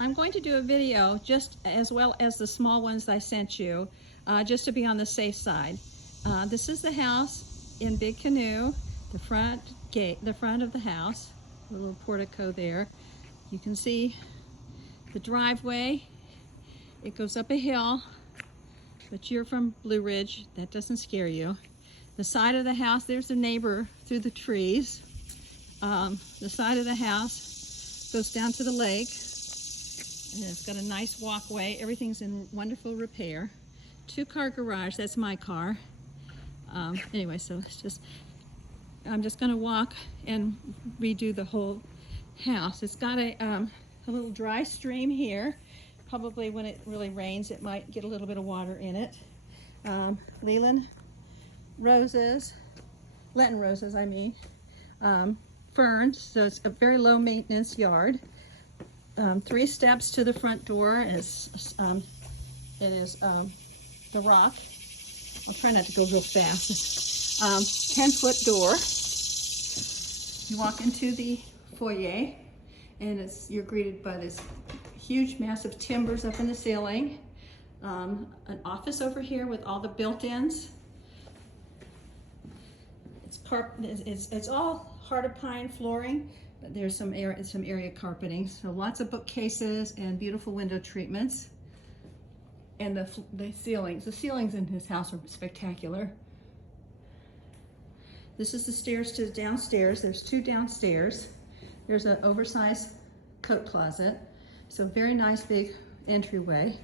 I'm going to do a video just as well as the small ones I sent you, just to be on the safe side. This is the house in Big Canoe, the front gate, the front of the house, the little portico there. You can see the driveway. It goes up a hill, but you're from Blue Ridge, that doesn't scare you. The side of the house, there's a neighbor through the trees. The side of the house goes down to the lake, and it's got a nice walkway. Everything's in wonderful repair. 2-car garage, that's my car. Anyway, so it's just, I'm just gonna walk and redo the whole house. It's got a little dry stream here. Probably when it really rains, it might get a little bit of water in it. Leland roses, Lenten roses, I mean. Ferns, so it's a very low maintenance yard. 3 steps to the front door is the rock. I'll try not to go real fast. 10-foot door. You walk into the foyer, and you're greeted by this huge, massive timbers up in the ceiling. An office over here with all the built-ins. It's all heart of pine flooring, but there's some area carpeting. So lots of bookcases and beautiful window treatments. And the ceilings in his house are spectacular. This is the stairs to downstairs. There's 2 downstairs. There's an oversized coat closet. So very nice big entryway.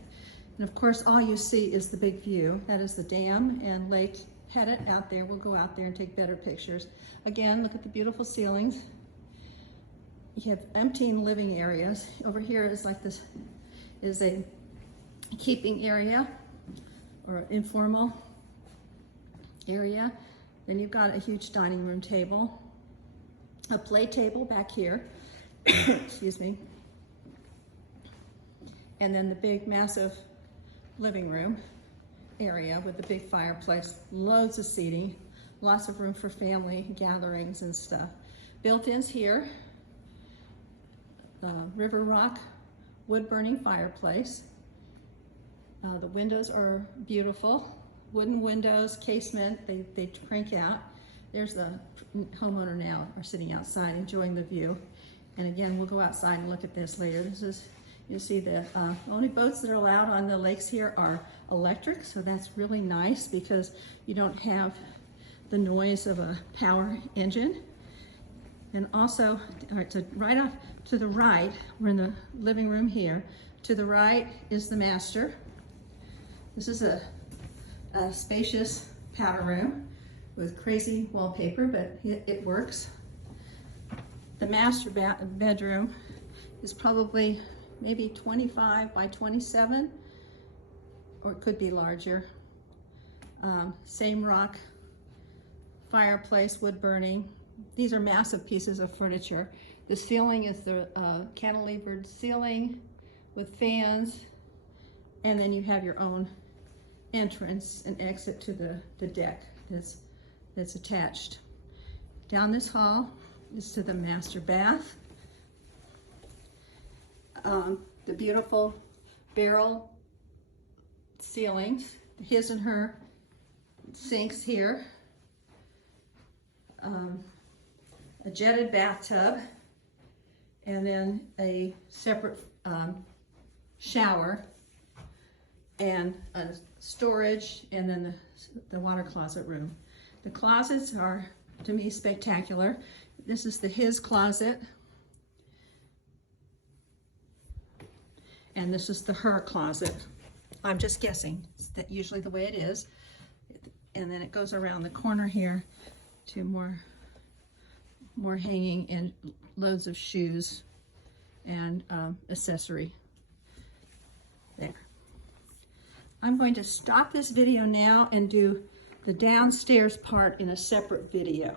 And of course, all you see is the big view. That is the dam and Lake Pettit out there. We'll go out there and take better pictures. Again, look at the beautiful ceilings. You have emptying living areas. Over here is like this, is a keeping area or informal area. Then you've got a huge dining room table, a play table back here, excuse me, and then the big massive living room area with the big fireplace, loads of seating, lots of room for family gatherings and stuff. Built-ins here, River Rock wood burning fireplace. The windows are beautiful, wooden windows, casement, they crank out. There's the homeowner now, are sitting outside enjoying the view. And again, we'll go outside and look at this later. This is, you'll see the only boats that are allowed on the lakes here are electric, so that's really nice because you don't have the noise of a power engine. And also, all right, so right off to the right, we're in the living room here. To the right is the master. This is a spacious powder room with crazy wallpaper, but it works. The master bedroom is probably maybe 25 by 27, or it could be larger. Same rock fireplace, wood burning. These are massive pieces of furniture. The ceiling is the cantilevered ceiling with fans, and then you have your own entrance and exit to the deck that's attached. Down this hall is to the master bath. The beautiful barrel ceilings, his and her sinks here. A jetted bathtub, and then a separate shower, and a storage, and then the water closet room. The closets are, to me, spectacular. This is his closet, and this is the her closet. I'm just guessing. It's usually the way it is. And then it goes around the corner here to more hanging and loads of shoes and accessory there. I'm going to stop this video now and do the downstairs part in a separate video.